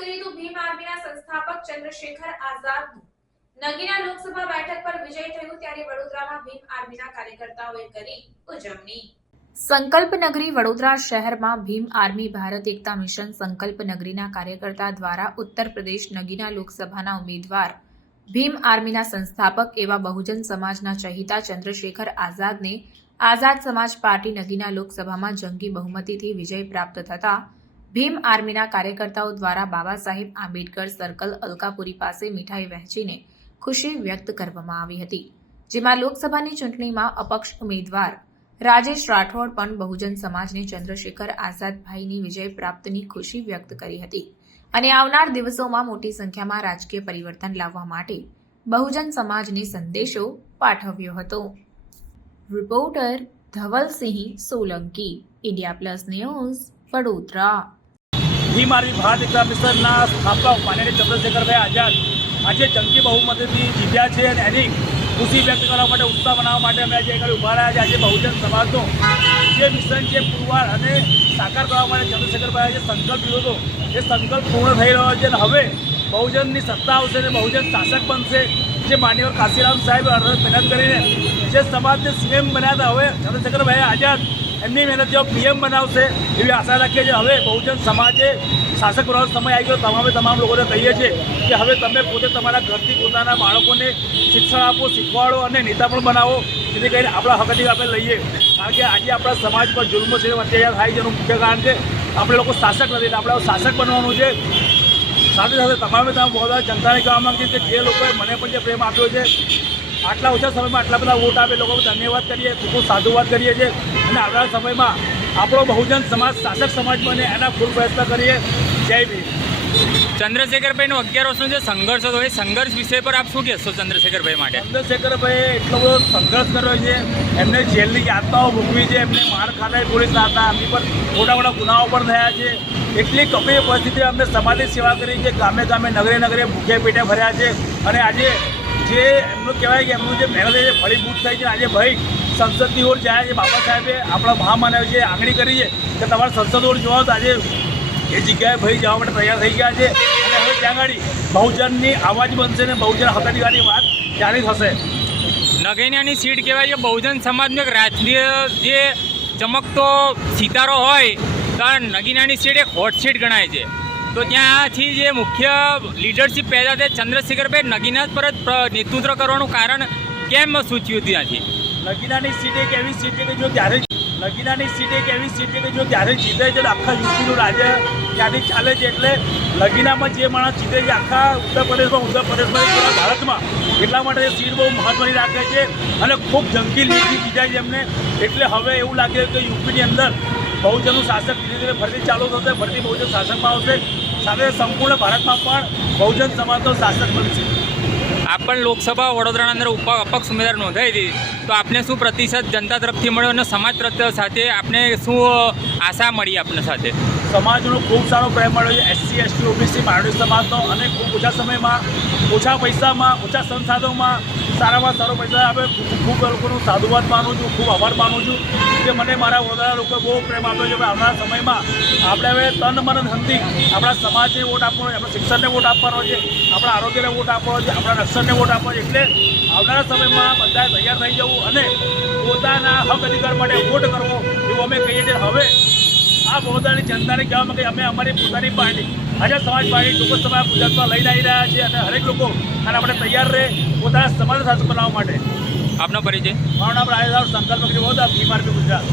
કરીએ તો ભીમ આર્મીના સંસ્થાપક ચંદ્રશેખર આઝાદનું. નગીના લોકસભા બેઠક પર વિજય થયો ત્યારે વડોદરામાં ભીમ આર્મીના કાર્યકર્તાઓએ કરી ઉજવણી. સંકલ્પ નગરી વડોદરા શહેરમાં ભીમ આર્મી ભારત એકતા મિશન સંકલ્પ નગરીના કાર્યકર્તા દ્વારા ઉત્તર પ્રદેશ નગીના લોકસભાના ઉમેદવાર, ભીમ આર્મીના સંસ્થાપક એવા બહુજન સમાજના ચહિતા ચંદ્રશેખર આઝાદને આઝાદ સમાજ પાર્ટી નગીના લોકસભામાં જંગી બહુમતીથી વિજય પ્રાપ્ત થતા ભીમ આર્મીના કાર્યકર્તાઓ દ્વારા બાબા સાહેબ આંબેડકર સર્કલ અલકાપુરી પાસે મીઠાઈ વહેંચીને ખુશી વ્યક્ત કરવામાં આવી હતી, જેમાં લોકસભાની ચૂંટણીમાં અપક્ષ ઉમેદવાર રાજેશ રાઠોડ પણ બહુજન સમાજને ચંદ્રશેખર આઝાદભાઈની વિજય પ્રાપ્તની ખુશી વ્યક્ત કરી હતી અને આવનાર દિવસોમાં મોટી સંખ્યામાં રાજકીય પરિવર્તન લાવવા માટે બહુજન સમાજને સંદેશો પાઠવ્યો હતો. Reporter Dhavalsinh Solanki, India plus news Vadodara. Bhim army Bharat Ekta મિશનના સ્થાપક માનનીય ચંદ્રશેખરભાઈ આઝાદ આજે જંગી બહુમતીથી જીત્યા છે અને એની ખુશી વ્યક્ત કરવા માટે ઉત્સાહ બનાવવા માટે અમે આજે આગળ ઊભા રહ્યા છે આજે બહુજન સમાજનો જે મિશન છે, પુરવાર અને સાકાર કરવા માટે ચંદ્રશેખરભાઈએ જે સંકલ્પ લીધો હતો. એ સંકલ્પ પૂર્ણ થઈ રહ્યો છે અને હવે બહુજનની સત્તા આવશે અને બહુજન શાસક બનશે. જે માન્યવર કાશીરામ સાહેબ અઢળક મહેનત કરીને જે સમાજને સીએમ બન્યા હતા. હવે ચંદ્રશેખરભાઈ આઝાદ એમની મહેનત જેઓ પીએમ બનાવશે એવી આશા રાખીએ છીએ. હવે બહુજન સમાજે શાસક બનવાનો સમય આવી ગયો. તમામે તમામ લોકોને કહીએ છીએ કે હવે તમે પોતે તમારા ઘરથી પોતાના બાળકોને શિક્ષણ આપો, શીખવાડો અને નેતા પણ બનાવો. જેથી કરીને આપણા હકની આપણે લઈએ. કારણ કે આજે આપણા સમાજ પર જુલ્મ છે, અત્યાચાર થાય છે એનું મુખ્ય કારણ છે, આપણે લોકો શાસક નથી. આપણે શાસક બનવાનું છે. સાથે સાથે તમામે તમામ બહુ જનતાને કહેવા માગીએ કે જે લોકોએ મને પણ જે પ્રેમ આપ્યો છે આટલા ઓછા સમયમાં આટલા બધા વોટ આપે લોકો ધન્યવાદ કરીએ ખૂબ ખૂબ સાધુવાદ કરીએ છીએ. અને આવનારા સમયમાં આપણો બહુજન સમાજ શાસક સમાજ બને એના ફૂલ પ્રયત્ન કરીએ. જય ભીમ. ચંદ્રશેખરભાઈનો અગિયાર વર્ષનો જે સંઘર્ષ હતો એ સંઘર્ષ વિષય પર આપ શું કહેશો ચંદ્રશેખરભાઈ માટે? ચંદ્રશેખરભાઈએ એટલો બધો સંઘર્ષ કર્યો છે એમને જેલની યાતનાઓ ભોગવી છે એમને માર ખાતા પોલીસ હતા એમની પર મોટા મોટા ગુનાઓ પણ થયા છે. એટલી કપરી પરિસ્થિતિ અમને સમાજની સેવા કરી છે ગામે ગામે નગરે નગરે ભૂખે પેટે ભર્યા છે. અને આજે જે એમનું કહેવાય કે એમનું જે મહેનત છે ફળીભૂત થઈ છે, આજે ભાઈ સંસદની ઓર જાય છે, બાબા સાહેબે આપણા મહામાનવ જે આંગળી કરી છે, કે તમારે સંસદ ઓર જોવા તો આજે એ જગ્યાએ ભાઈ જવા માટે તૈયાર થઈ ગયા છે. અને હવે ત્યાં આગળ બહુજનની આવાજ બનશે ને બહુજન હતાની વાત જાણી થશે. નગેનિયાની સીટ કહેવાય છે બહુજન સમાજનો એક રાજકીય જે ચમકતો સિતારો હોય, તો નગીનાની સીટ એક હોટ સીટ ગણાય છે. તો ત્યાંથી જે મુખ્ય લીડરશિપ પહેલાં તે ચંદ્રશેખરભાઈ નગીના પર જ નેતૃત્વ કરવાનું કારણ કેમ સૂચ્યું ત્યાંથી? નગીનાની સીટ એક એવી સીટ કે જો ત્યારે નગીનાની સીટ એક એવી સીટ કે જો ત્યારે જીતે છે આખા યુપીનું રાજ્ય ત્યાંથી ચાલે છે એટલે નગીનામાં જે માણસ જીતે છે આખા ઉત્તર પ્રદેશમાં ઉત્તર પ્રદેશમાં પૂરા ભારતમાં, એટલા માટે સીટ બહુ મહત્ત્વની રાખે છે અને ખૂબ જંગી લીધી જીતાય છે એમને. એટલે હવે એવું લાગે કે યુપીની અંદર બહુજનનું શાસક ધીરે ધીરે ફરીથી ચાલુ થશે ફરીથી બહુજન શાસનમાં આવશે. સાથે સંપૂર્ણ ભારતમાં પણ બહુજન સમાજનો શાસક બનશે. આપ પણ લોકસભા વડોદરાના અંદર ઉપ અપક્ષ ઉમેદવાર નોંધાઈ હતી તો આપને શું પ્રતિસાદ જનતા તરફથી મળ્યો અને સમાજ સાથે આપને શું આશા મળી આપને સાથે? સમાજનો ખૂબ સારો પ્રેમ મળ્યો છે. એસસી એસટી ઓબીસી મારવાડી સમાજનો અને ખૂબ ઓછા સમયમાં ઓછા પૈસામાં ઓછા સંસાધનોમાં સારામાં સારો પૈસા આપે. ખૂબ લોકોનું સાધુવાદ માનું છું, ખૂબ આભાર માનું છું કે મને મારા વડોદરા લોકોએ બહુ પ્રેમ આપ્યો છે. ભાઈ આવનારા સમયમાં આપણે હવે તન મન ધનથી આપણા સમાજને વોટ આપવાનો આપણા શિક્ષણને વોટ આપવાનો છે, આપણા આરોગ્યને વોટ આપવાનો છે, આપણા રક્ષણને વોટ આપવાનો છે. એટલે આવનારા સમયમાં બધાએ તૈયાર થઈ જવું અને પોતાના હક અધિકાર માટે વોટ કરવો એવું અમે કહીએ છીએ. હવે આ બહુદાની જનતાને કહેવામાં કે અમે અમારી પોતાની પાર્ટી આઝાદ સમાજ પાર્ટી ટૂંક સમય ગુજરાતમાં લઈને આવી રહ્યા છીએ અને હરેક લોકો અને આપણે તૈયાર રહે પોતાના સમાજ સાથે બનાવવા માટે. આપનો પરિચય? મારું નામ રાજેશ સંકલ્પ બીમાર ગુજરાત.